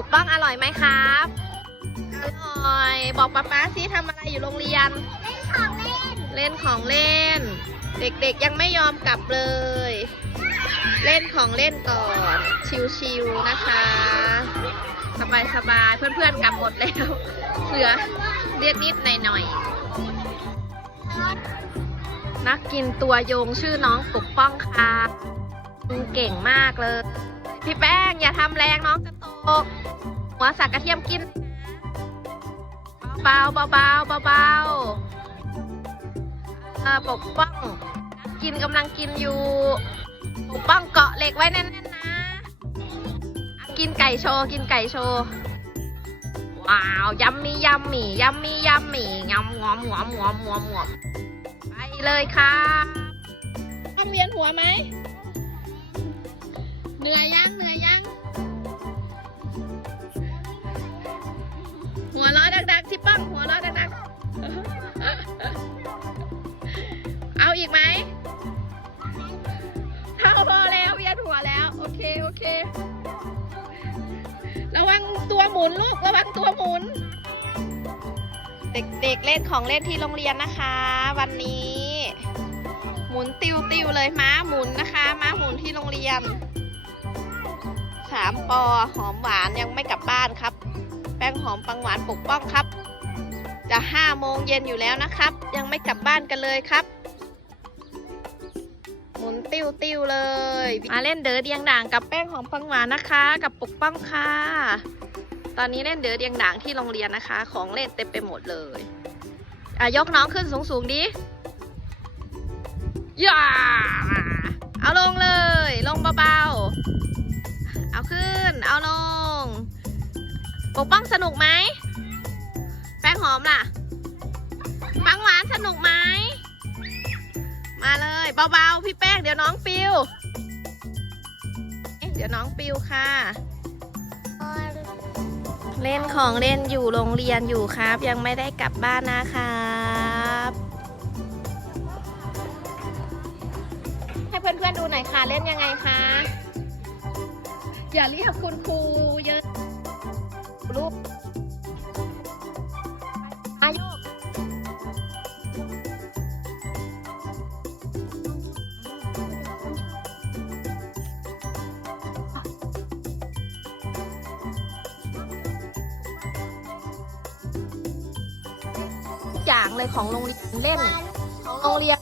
ปกป้องอร่อยไหมครับ อร่อย บอกป๊าป๊าซิทำอะไรอยู่โรงเรียน เล่นของเล่น เล่นของเล่น เด็กๆยังไม่ยอมกลับเลย เล่นของเล่นก่อน ชิวๆนะคะ สบายๆเพื่อนๆกลับหมดแล้วเหลือเรียกนิดหน่อยๆ นักกินตัวยงชื่อน้องปกป้องค่ะเก่งมากเลย พี่แป้งอย่าทำแรงน้องจะตก หัวสักกระเทียมกินเบาๆเบาเบาเออปกป้อง กินกำลังกินอยู่ ปกป้องเกาะเหล็กไว้แน่นๆนะ กินไก่โชว์กินไก่โชว์ว้าวยัมมี่ยัมมี่ยัมมี่ยัมมี่งอมงอมงอมงอมงอมงอมไปเลยครับต้องเวียนหัวไหมเหนื่อยยัง ดังๆที่ป้องหัวเราะดังๆเอาอีกไหมเท่าพอแล้วเวียนหัวแล้ว โอเคโอเค ระวังตัวหมุนลูกระวังตัวหมุน เด็กๆเล่นของเล่นที่โรงเรียนนะคะ วันนี้ หมุนติวติวเลยม้าหมุนนะคะม้าหมุนที่โรงเรียนสามปอหอมหวานยังไม่กลับบ้านครับ แป้งหอมปังหวานปกป้องครับ จะห้าโมงเย็นอยู่แล้วนะครับ ยังไม่กลับบ้านกันเลยครับ หมุนติ้วติ้วเลย มาเล่นเด๋อเดียงด่างกับแป้งหอมปังหวานนะคะ กับปกป้องค่ะ ตอนนี้เล่นเด๋อเดียงด่างที่โรงเรียนนะคะ ของเล่นเต็มไปหมดเลยอะยกน้องขึ้นสูงสูงดิย่าเอาลงเลย ลงเบาๆ เอาขึ้น เอาลง ปกป้องสนุกไหม หอมล่ะปังหวานสนุกไหม มาเลยเบาๆ พี่แป้งเดี๋ยวน้องปิวเเดี๋ยวน้องปิวค่ะ เล่นของเล่นอยู่โรงเรียนอยู่ครับ ยังไม่ได้กลับบ้านนะครับให้เพื่อนๆดูหน่อยค่ะเล่นยังไงคะอย่าเรียกคุณครูเยอะรูป อย่างเลยของโรงเรียนเล่น ของโรงเรียน